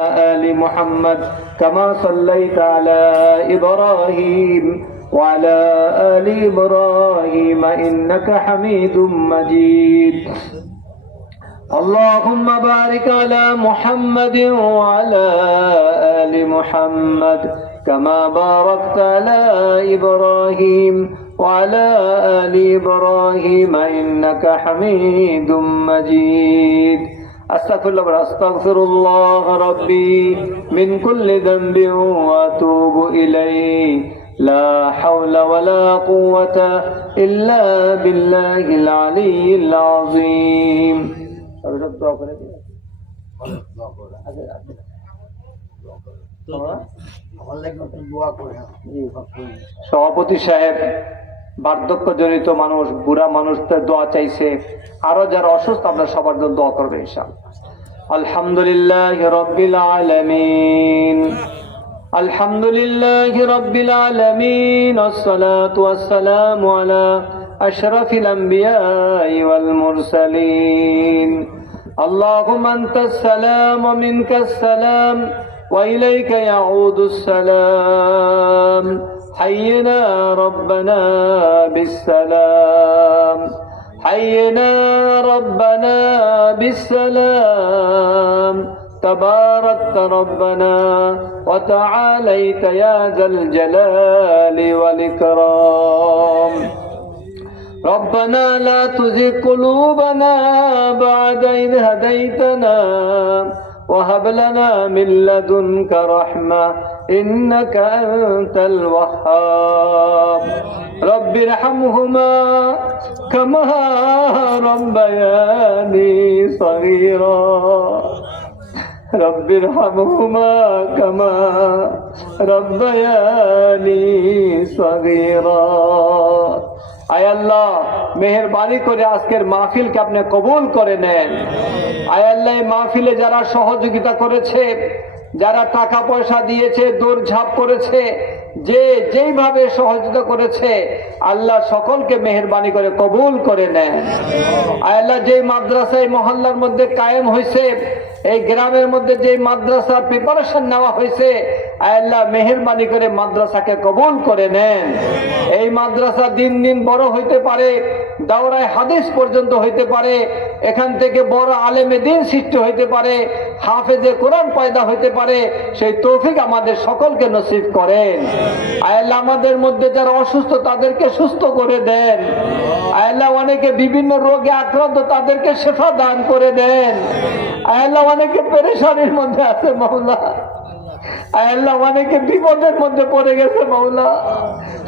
آل محمد كما صليت على إبراهيم وعلى آل إبراهيم إنك حميد مجيد اللهم بارك على محمد وعلى آل محمد كما باركت على إبراهيم وعلى آل إبراهيم إنك حميد مجيد أستغفر الله ربي من كل ذنب وأتوب إليه لا حول ولا قوة إلا بالله العلي العظيم সভাপতি সাহেব বার্ধক্যজনিত মানুষ, বুড়া মানুষদের দোয়া চাইছে, আরো যারা অসুস্থ আপনার সবার জন্য দোয়া করবেন ইনশাআল্লাহ। আলহামদুলিল্লাহি রাব্বিল আলামিন আলহামদুলিল্লাহি রাব্বিল আলামিন والصلاه والسلام على اشرف الانبياء والمرسلين اللهم انت السلام ومنك السلام وإليك يعود السلام حينا ربنا بالسلام حينا ربنا بالسلام تباركت ربنا وتعاليت يا ذا الجلال والإكرام ربنا لا تزغ قلوبنا بعد إذ هديتنا وهب لنا من لدنك رحمة إنك أنت الوهاب رب ارحمهما كما ربياني صغيرا رب ارحمهما كما ربياني صغيرا আয় আল্লাহ মেহেরবানি করে আজকের মাহফিলকে আপনি কবুল করে নেন। আয় আল্লাহ এই মাহফিলে যারা সহযোগিতা করেছে, যারা টাকা পয়সা দিয়েছে, দৌড়ঝাঁপ করেছে, যে যেইভাবে সহযোগিতা করেছে, আল্লাহ সকলকে মেহেরবানি করে কবুল করে নেন। আয় আল্লাহ যেই মাদ্রাসা এই মহল্লার মধ্যে কায়েম হয়েছে, এই গ্রামের মধ্যে যে মাদ্রাসার প্রিপারেশন নেওয়া হয়েছে, আয় আল্লাহ মেহেরবানি করে মাদ্রাসাকে কবুল করে নেন। এই মাদ্রাসা দিন দিন বড় হইতে পারে, দাওরায়ে হাদিস পর্যন্ত হইতে পারে, এখান থেকে বড় আলেমে দ্বীন সৃষ্টি হইতে পারে, হাফেজে কোরআন পয়দা হইতে পারে, সেই তৌফিক আমাদের সকলকে নসিব করেন। আয় আল্লাহ আমাদের মধ্যে যারা অসুস্থ তাদেরকে সুস্থ করে দেন। আয় আল্লাহ অনেকে বিভিন্ন রোগে আক্রান্ত, তাদেরকে শেফা দান করে দেন। আয় আল্লাহ অনেকে পেরেশানির মধ্যে আছে মাওলা, আয় আল্লাহ অনেকে বিপদের মধ্যে পড়ে গেছে মাওলা,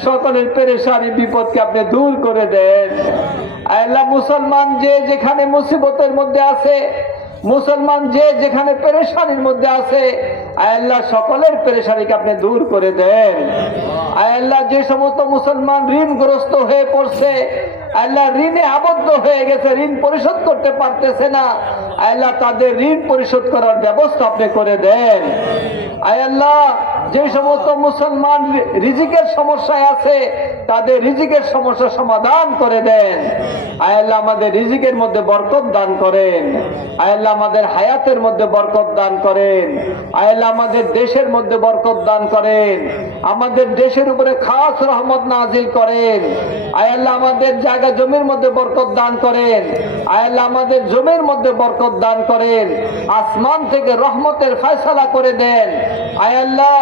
সকলের পেরেশানি বিপদকে আপনি দূর করে দেন। আয় আল্লাহ মুসলমান যে যেখানে মুসিবতের মধ্যে আছে, মুসলমান যে যেখানে পেরেশানির মধ্যে আছে, আয় আল্লাহ সকলের পেরেশানিকে আপনি দূর করে দেন। আয় আল্লাহ যে সমস্ত মুসলমান ঋণগ্রস্ত হয়ে পড়ছে, আল্লাহ ঋণে আবদ্ধ হয়ে গেছে, ঋণ পরিশোধ করতে পারতেছে না, আল্লাহ তাদের ঋণ পরিশোধ করার ব্যবস্থা আপনি করে দেন। আয় আল্লাহ যে সমস্ত মুসলমান রিজিকের সমস্যায় আছে, তাদের রিজিকের সমস্যা সমাধান করে দেন। আয় আল্লাহ আমাদের রিজিকের মধ্যে বরকত দান করেন। আয় আল্লাহ আমাদের হায়াতের মধ্যে বরকত দান করেন। আয় আল্লাহ আমাদের দেশের মধ্যে বরকত দান করেন। আমাদের দেশের উপরে খাস রহমত নাজিল করেন। আয় আল্লাহ আমাদের জায়গা জমির মধ্যে বরকত দান করেন। আয় আল্লাহ আমাদের জমির মধ্যে বরকত দান করেন। আসমান থেকে রহমতের ফয়সালা করে দেন। আয় আল্লাহ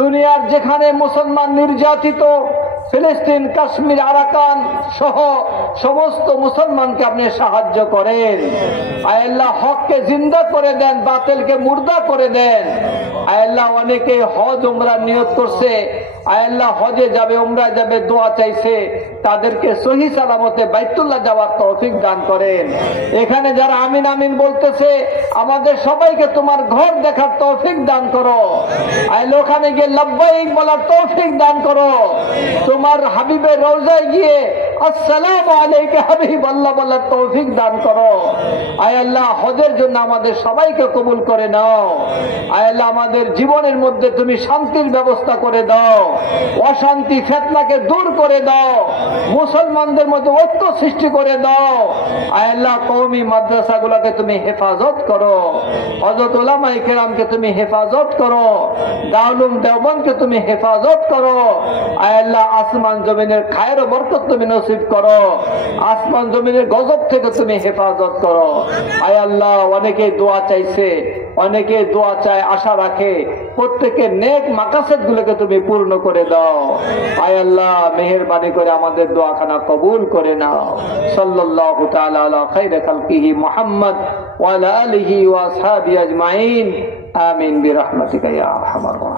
দুনিয়ার যেখানে মুসলমান নির্যাতিত, ফিলিস্তিন, কাশ্মীর, আরাকান সহ সমস্ত মুসলমানকে আপনি সাহায্য করেন। আয় আল্লাহ হককে জিন্দা করে দেন, বাতিলকে মুর্দা করে দেন। আয় আল্লাহ অনেকে হজ উমরা নিয়ত করছে, আয় আল্লাহ হজে যাবে, উমরা যাবে, দোয়া চাইছে, তাদেরকে সহি সালামতে বাইতুল্লাহ যাওয়ার তৌফিক দান করেন। এখানে যারা আমিন আমিন বলতেছে, আমাদের সবাইকে তোমার ঘর দেখার তৌফিক দান করো। আয় ওখানে গিয়ে লব্বাইক বলার তৌফিক দান করো। তোমার হাবিবের রওজায় গিয়ে আসসালামু আলাইকা হাবিবাল্লাহ বলার তৌফিক দান করো। আয় আল্লাহ, হজের জন্য আমাদের সবাইকে কবুল করে নাও। আয় আল্লাহ, আমাদের জীবনের মধ্যে তুমি শান্তির ব্যবস্থা করে দাও, অশান্তি ফিতনাকে দূর করে দাও, মুসলমানদের মধ্যে ঐক্য সৃষ্টি করে দাও। আয় আল্লাহ, কওমি মাদ্রাসাগুলোকে তুমি হেফাজত করো, হযরত উলামায়ে কেরামকে তুমি হেফাজত করো, দারুল দেওবন্দকে তুমি হেফাজত করো। আয় আল্লাহ, আসমান জমিনের খায়ের ও বরকত তুমি নসিব করো, আসমান জমিনের গজব থেকে তুমি হেফাজত করো। আয় আল্লাহ, অনেকে দোয়া চাইছে, অনেকে দোয়া চায়, আশা রাখে, প্রত্যেকের নেক মাকাসেদ গুলোকে তুমি পূর্ণ করে দাও। আয় আল্লাহ, মেহেরবানি করে আমাদের দোয়াখানা কবুল করে নাও। সাল্লাল্লাহু তাআলা আলা খাইরি খালকিহি মুহাম্মদ ওয়া আলা আলিহি ওয়া আসহাবিহি আজমাইন। আমিন বিরহমাতিকা ইয়া আরহামার রাহিমিন।